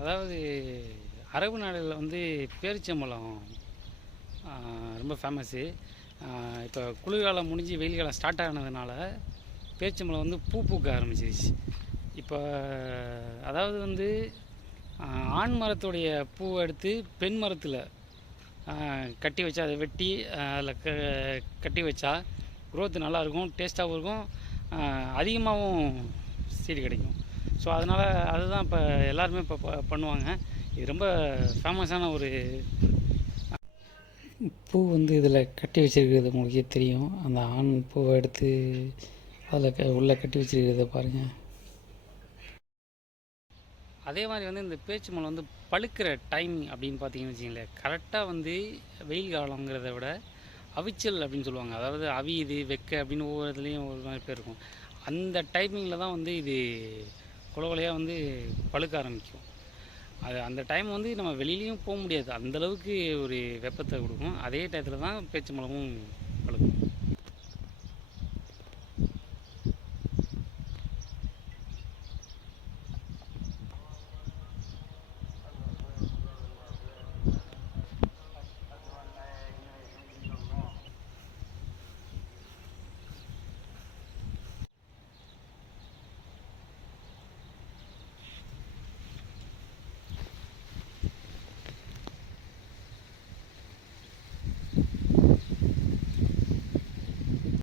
அதாவது அரபு நாடுகளில் வந்து பேரிச்சம்பழம் ரொம்ப ஃபேமஸ்ஸு. இப்போ குளிர்காலம் முடிஞ்சு வெயில் காலம் ஸ்டார்ட் ஆனதுனால பேரிச்சம்பழம் வந்து பூ பூக்க ஆரம்பிச்சிருச்சு. இப்போ அதாவது வந்து ஆண் மரத்துடைய பூவை எடுத்து பெண் மரத்தில் கட்டி வச்சா, அதை வெட்டி அதில் கட்டி வச்சா க்ரோத் நல்லாயிருக்கும், டேஸ்ட்டாகவும் இருக்கும், அதிகமாகவும் சீடு கிடைக்கும். ஸோ அதனால் அதுதான் இப்போ எல்லாருமே இப்போ பண்ணுவாங்க. இது ரொம்ப ஃபேமஸான ஒரு பூ வந்து இதில் கட்டி வச்சுருக்கிறது உங்களுக்கே தெரியும். அந்த ஆண் பூவை எடுத்து அதில் உள்ளே கட்டி வச்சுருக்கிறத பாருங்கள். அதே மாதிரி வந்து இந்த பேரிச்சம்பழம் வந்து பழுக்கிற டைமிங் அப்படின்னு பார்த்தீங்கன்னு வச்சிங்களேன், கரெக்டாக வந்து வெயில் காலங்கிறத விட அவிச்சல் அப்படின்னு சொல்லுவாங்க. அதாவது அவியுது வெக்க அப்படின்னு ஒவ்வொரு இதுலேயும் ஒரு மாதிரி பேர் இருக்கும். அந்த டைமிங்கில் தான் வந்து இது கொலையாக வந்து பழுக்க ஆரம்பிக்கும். அது அந்த டைம் வந்து நம்ம வெளியிலையும் போக முடியாது, அந்தளவுக்கு ஒரு வெப்பத்தை கொடுக்கும். அதே டயத்தில் தான் பேரிச்சம்பழமும் பழுக்கும்.